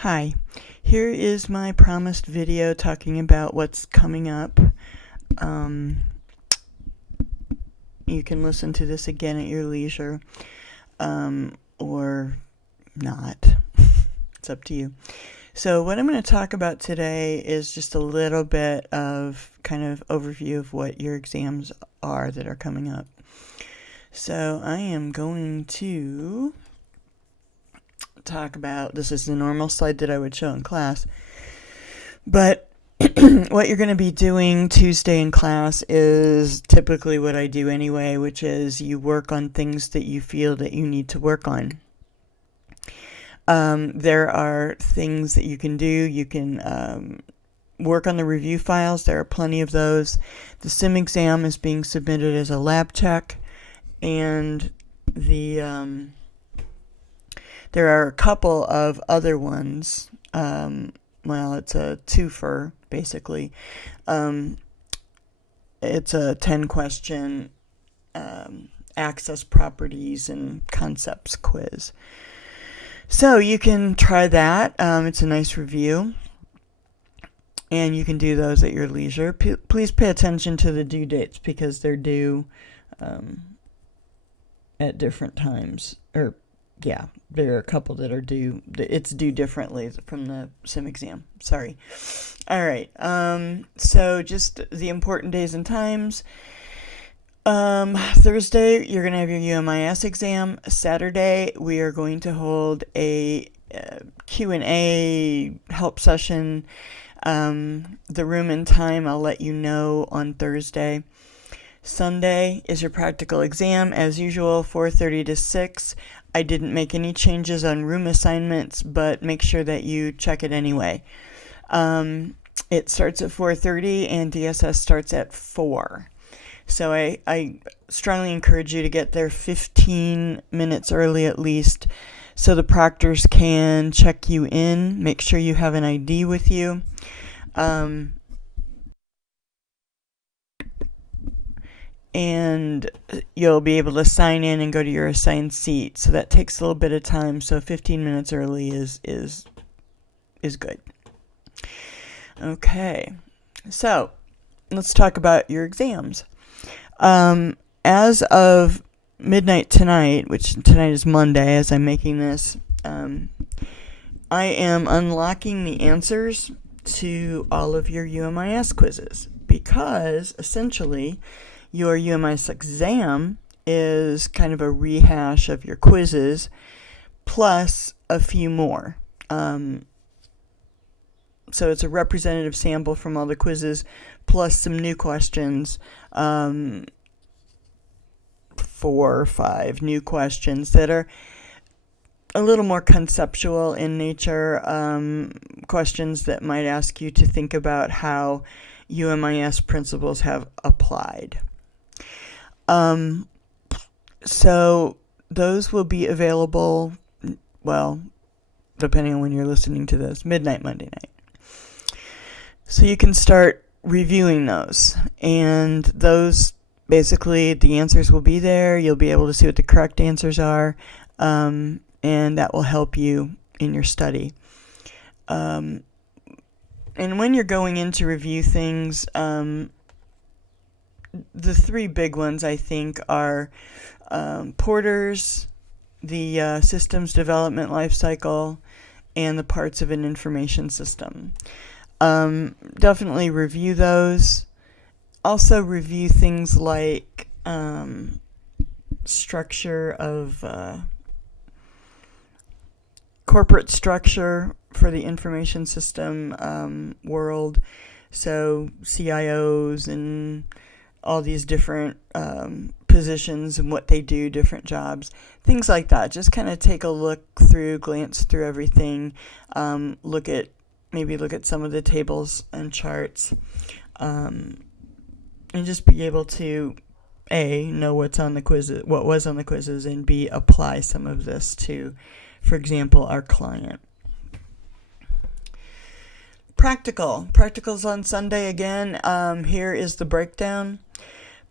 Hi, here is my promised video talking about what's coming up. You can listen to this again at your leisure, or not. It's up to you. So what I'm going to talk about today is just a little bit of kind of overview of what your exams are that are coming up. So I am going to talk about, this is the normal slide that I would show in class, but what you're going to be doing Tuesday in class is typically what I do anyway, which is you work on things that you feel that you need to work on. There are things that you can do. You can work on the review files. There are plenty of those. The sim exam is being submitted as a lab check, and there are a couple of other ones. Well, it's a twofer, basically. It's a 10-question access properties and concepts quiz. So you can try that. It's a nice review, and you can do those at your leisure. Please pay attention to the due dates because they're due at different times. Yeah, there are a couple that are due. It's due differently from the sim exam. Sorry. All right. So just the important days and times. Thursday, you're going to have your UMIS exam. Saturday, we are going to hold a Q&A help session. The room and time, I'll let you know on Thursday. Sunday is your practical exam, as usual, 4:30 to 6. I didn't make any changes on room assignments, but make sure that you check it anyway. It starts at 4:30 and DSS starts at 4. So I strongly encourage you to get there 15 minutes early at least so the proctors can check you in. Make sure you have an ID with you. And you'll be able to sign in and go to your assigned seat. So that takes a little bit of time. So 15 minutes early is good. Okay, so let's talk about your exams. As of midnight tonight, which tonight is Monday as I'm making this, I am unlocking the answers to all of your UMIS quizzes because essentially your UMIS exam is kind of a rehash of your quizzes plus a few more. So it's a representative sample from all the quizzes plus some new questions, 4 or 5 new questions that are a little more conceptual in nature, questions that might ask you to think about how UMIS principles have applied. So those will be available, well, depending on when you're listening to this, midnight Monday night. So you can start reviewing those, and those, basically, the answers will be there. You'll be able to see what the correct answers are, and that will help you in your study. And when you're going in to review things, the 3 big ones, I think, are Porter's, the systems development lifecycle, and the parts of an information system. Definitely review those. Also review things like structure of corporate structure for the information system world. So CIOs and all these different positions and what they do, different jobs, things like that. Just kind of take a glance through everything, look at some of the tables and charts, and just be able to A, know what was on the quizzes, and B, apply some of this to, for example, our client. Practicals on Sunday again. Here is the breakdown.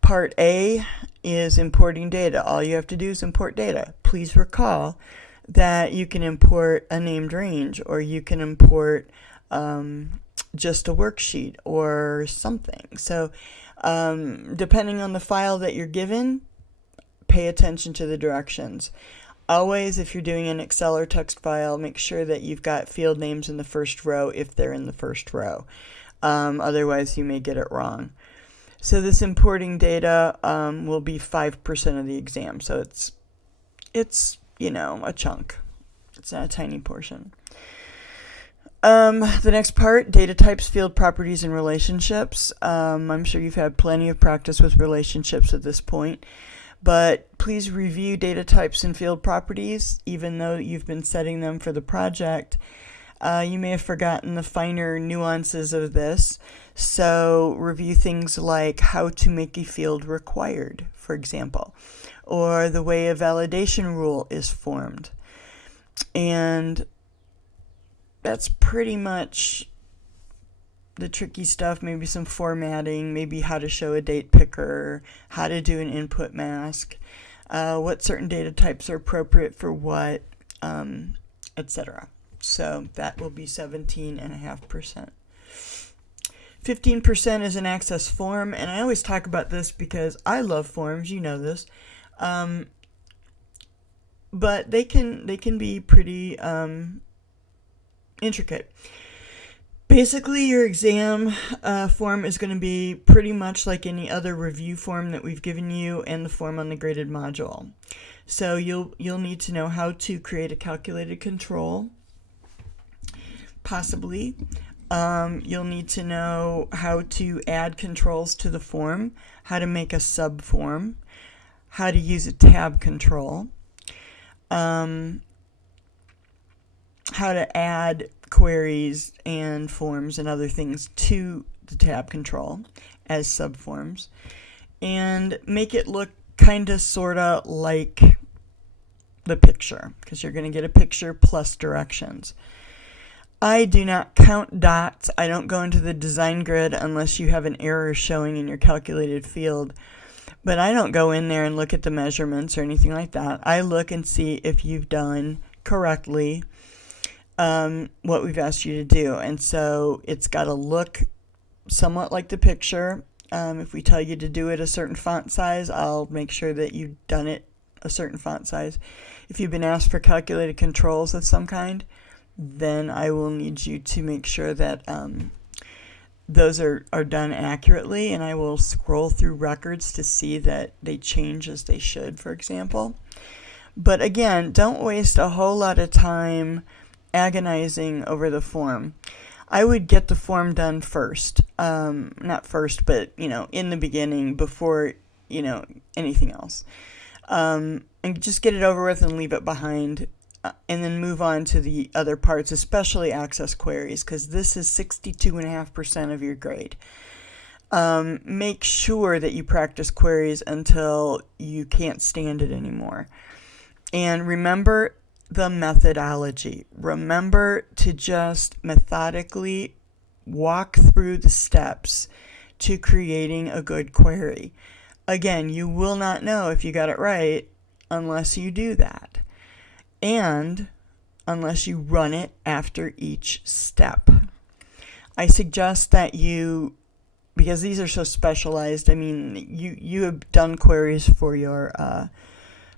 Part A is importing data. All you have to do is import data. Please recall that you can import a named range, or you can import just a worksheet or something. So depending on the file that you're given, pay attention to the directions. Always, if you're doing an Excel or text file, make sure that you've got field names in the first row if they're in the first row. Otherwise, you may get it wrong. So this importing data will be 5% of the exam. So it's a chunk. It's not a tiny portion. The next part, data types, field properties, and relationships. I'm sure you've had plenty of practice with relationships at this point. But please review data types and field properties, even though you've been setting them for the project. You may have forgotten the finer nuances of this. So review things like how to make a field required, for example, or the way a validation rule is formed. And that's pretty much the tricky stuff. Maybe some formatting, maybe how to show a date picker, how to do an input mask, what certain data types are appropriate for what, etc. So that will be 17.5%. 15% is an access form, and I always talk about this because I love forms, you know this. But they can be pretty intricate. Basically, your exam form is going to be pretty much like any other review form that we've given you and the form on the graded module. So you'll need to know how to create a calculated control, possibly. You'll need to know how to add controls to the form, how to make a subform, how to use a tab control, how to add queries and forms and other things to the tab control as subforms, and make it look kind of sort of like the picture, because you're going to get a picture plus directions. I do not count dots. I don't go into the design grid unless you have an error showing in your calculated field. But I don't go in there and look at the measurements or anything like that. I look and see if you've done correctly what we've asked you to do. And so it's got to look somewhat like the picture. If we tell you to do it a certain font size, I'll make sure that you've done it a certain font size. If you've been asked for calculated controls of some kind, then I will need you to make sure that those are done accurately, and I will scroll through records to see that they change as they should, for example. But again, don't waste a whole lot of time agonizing over the form. I would get the form done first. Not first, but, in the beginning, before, anything else. And just get it over with and leave it behind. And then move on to the other parts, especially access queries, because this is 62.5% of your grade. Make sure that you practice queries until you can't stand it anymore. And remember the methodology. Remember to just methodically walk through the steps to creating a good query. Again, you will not know if you got it right unless you do that, and unless you run it after each step. I suggest that you, because these are so specialized, you have done queries for your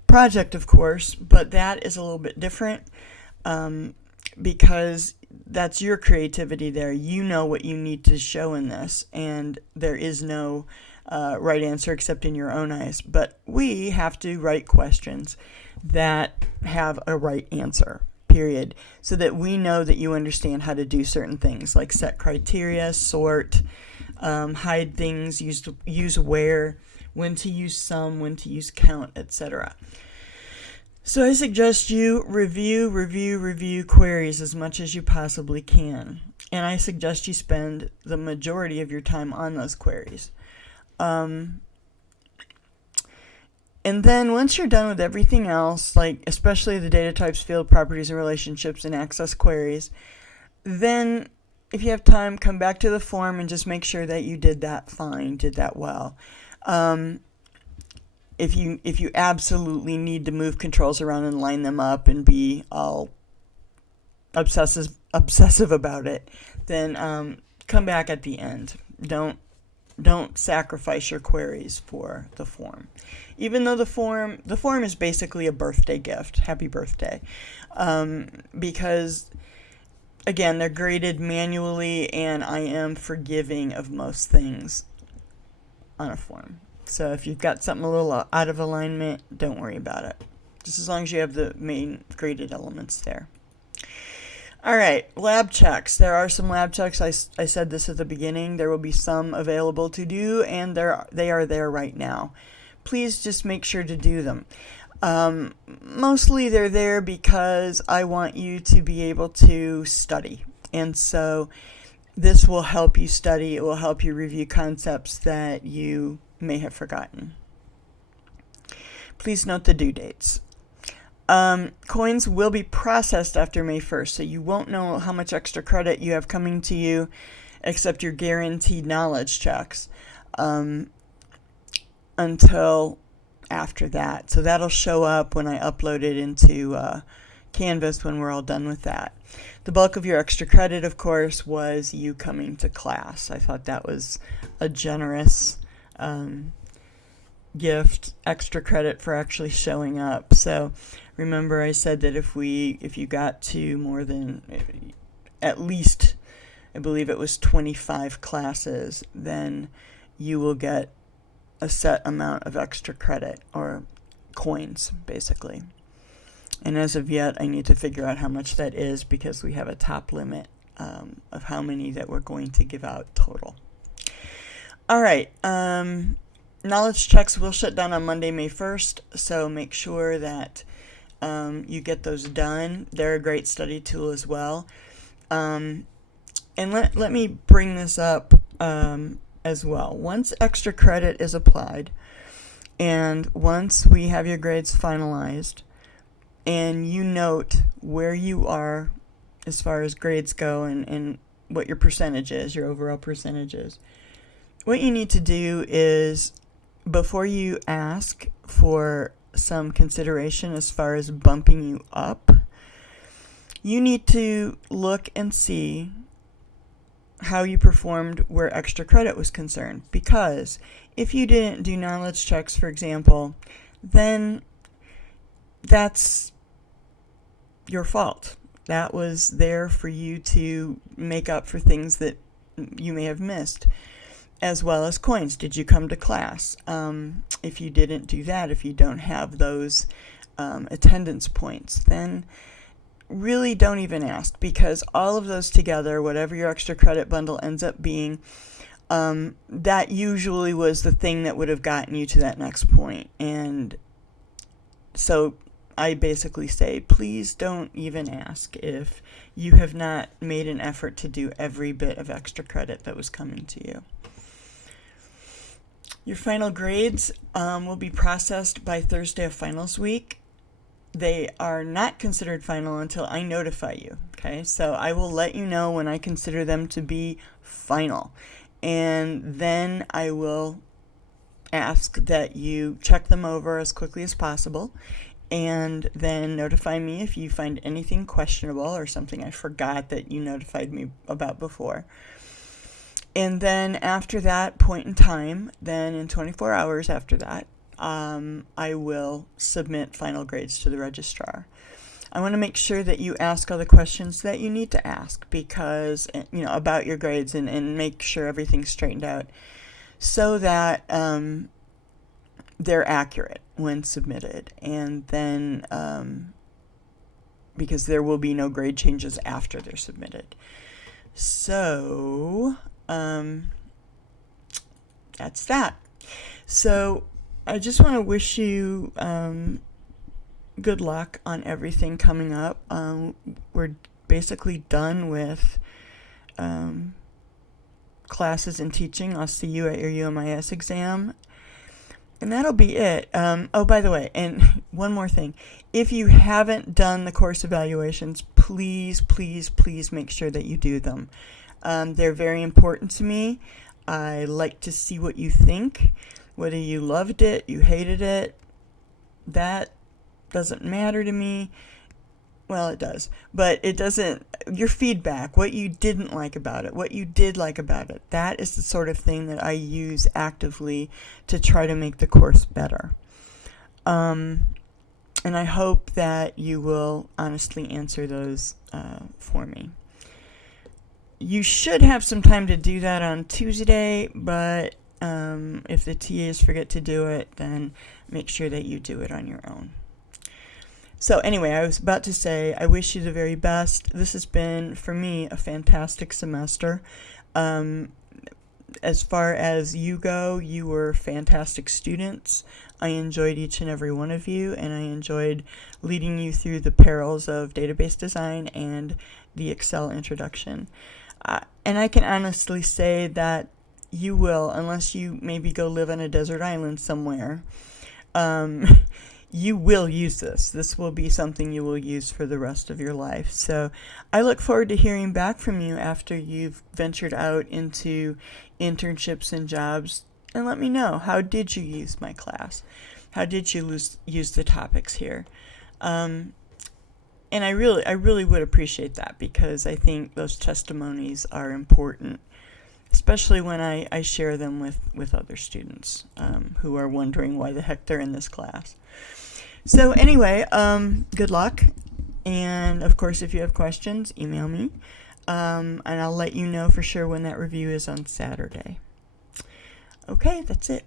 project, of course, but that is a little bit different because that's your creativity there. You know what you need to show in this, and there is no right answer except in your own eyes. But we have to write questions that have a right answer, period, so that we know that you understand how to do certain things like set criteria, sort, hide things, use where, when to use sum, when to use count, etc. So I suggest you review queries as much as you possibly can. And I suggest you spend the majority of your time on those queries. And then once you're done with everything else, like especially the data types, field properties, and relationships and access queries, then if you have time, come back to the form and just make sure that you did that fine, did that well. if you absolutely need to move controls around and line them up and be all obsessive about it, then come back at the end. Don't sacrifice your queries for the form. Even though the form is basically a birthday gift, happy birthday, because again, they're graded manually, and I am forgiving of most things on a form. So if you've got something a little out of alignment, don't worry about it. Just as long as you have the main graded elements there. All right, lab checks. There are some lab checks. I said this at the beginning. There will be some available to do, and they are there right now. Please just make sure to do them. Mostly they're there because I want you to be able to study. And so this will help you study. It will help you review concepts that you may have forgotten. Please note the due dates. Coins will be processed after May 1st, so you won't know how much extra credit you have coming to you except your guaranteed knowledge checks until after that. So that'll show up when I upload it into Canvas when we're all done with that. The bulk of your extra credit, of course, was you coming to class. I thought that was a generous gift, extra credit for actually showing up. So remember I said that if you got to more than at least, I believe it was 25 classes, then you will get a set amount of extra credit, or coins basically. And as of yet, I need to figure out how much that is because we have a top limit of how many that we're going to give out total. All right. Knowledge checks will shut down on Monday, May 1st, so make sure that you get those done. They're a great study tool as well. And let me bring this up as well. Once extra credit is applied, and once we have your grades finalized, and you note where you are as far as grades go and what your percentage is, your overall percentage is, what you need to do is, before you ask for some consideration as far as bumping you up, you need to look and see how you performed where extra credit was concerned. Because if you didn't do knowledge checks, for example, then that's your fault. That was there for you to make up for things that you may have missed. As well as coins. Did you come to class? If you didn't do that, if you don't have those attendance points, then really don't even ask, because all of those together, whatever your extra credit bundle ends up being, that usually was the thing that would have gotten you to that next point. And so I basically say, please don't even ask if you have not made an effort to do every bit of extra credit that was coming to you. Your final grades will be processed by Thursday of finals week. They are not considered final until I notify you, okay? So I will let you know when I consider them to be final. And then I will ask that you check them over as quickly as possible, and then notify me if you find anything questionable or something I forgot that you notified me about before. And then after that point in time, then in 24 hours after that, I will submit final grades to the registrar. I want to make sure that you ask all the questions that you need to ask, because, about your grades, and make sure everything's straightened out so that they're accurate when submitted. And then, because there will be no grade changes after they're submitted. So that's that. So I just want to wish you good luck on everything coming up. We're basically done with classes and teaching. I'll see you at your UMIS exam. And that'll be it. Oh, by the way, and one more thing. If you haven't done the course evaluations, please, please, please make sure that you do them. They're very important to me. I like to see what you think Whether you loved it, you hated it, that doesn't matter to me. Well, it does, but it doesn't. Your feedback, what you didn't like about it, what you did like about it, that is the sort of thing that I use actively to try to make the course better. And I hope that you will honestly answer those for me. You should have some time to do that on Tuesday, but if the TAs forget to do it, then make sure that you do it on your own. So anyway, I was about to say, I wish you the very best. This has been, for me, a fantastic semester. As far as you go, you were fantastic students. I enjoyed each and every one of you, and I enjoyed leading you through the perils of database design and the Excel introduction. And I can honestly say that you will, unless you maybe go live on a desert island somewhere, you will use this. This will be something you will use for the rest of your life. So I look forward to hearing back from you after you've ventured out into internships and jobs, and let me know, how did you use my class? How did you use the topics here? And I really would appreciate that, because I think those testimonies are important, especially when I share them with other students who are wondering why the heck they're in this class. So anyway, good luck. And of course, if you have questions, email me. And I'll let you know for sure when that review is on Saturday. Okay, that's it.